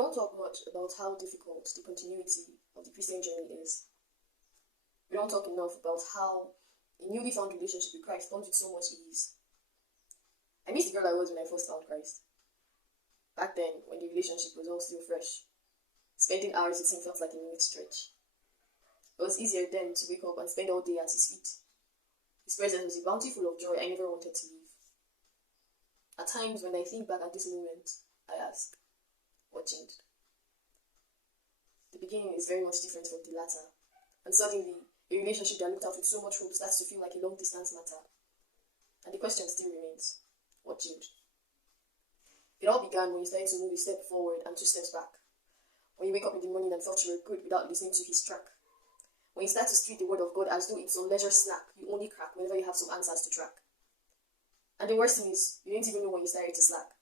don't talk much about how difficult the continuity of the Christian journey is. We don't talk enough about how a newly found relationship with Christ comes with so much ease. I miss the girl I was when I first found Christ. Back then, when the relationship was all still fresh, spending hours with him felt like a minute stretch. It was easier then to wake up and spend all day at his feet. His presence was a bounty full of joy I never wanted to leave. At times, when I think back at this moment, I ask, what changed? The beginning is very much different from the latter, and suddenly, a relationship that looked out with so much hope starts to feel like a long-distance matter. And the question still remains, what changed? It all began when you started to move a step forward and two steps back. When you wake up in the morning and felt you were good without listening to his track. When you start to treat the word of God as though it's some leisure snack you only crack whenever you have some answers to track. And the worst thing is, you didn't even know when you started to slack.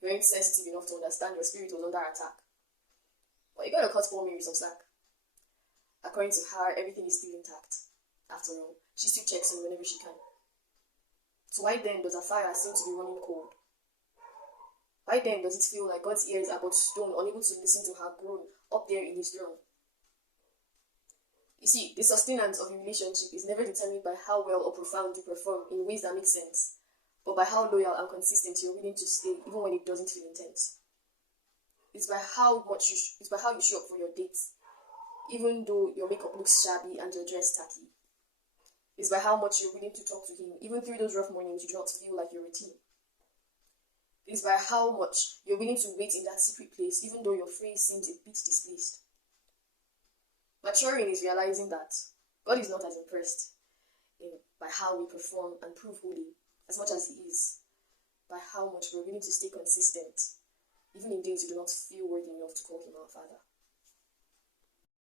You weren't sensitive enough to understand your spirit was under attack. But you gotta cut poor Mary some slack. According to her, everything is still intact. After all, she still checks in whenever she can. So why then does her fire seem to be running cold? Why then does it feel like God's ears are but stone, unable to listen to her groan up there in his throne? You see, the sustenance of a relationship is never determined by how well or profound you perform in ways that make sense, but by how loyal and consistent you're willing to stay even when it doesn't feel intense. It's by how you show up for your dates, even though your makeup looks shabby and your dress tacky. It's by how much you're willing to talk to him, even through those rough mornings you do not feel like you're a team. It's by how much you're willing to wait in that secret place, even though your phrase seems a bit displaced. Maturing is realizing that God is not as impressed by how we perform and prove holy as much as he is by how much we're willing to stay consistent, even in days we do not feel worthy enough to call him our Father.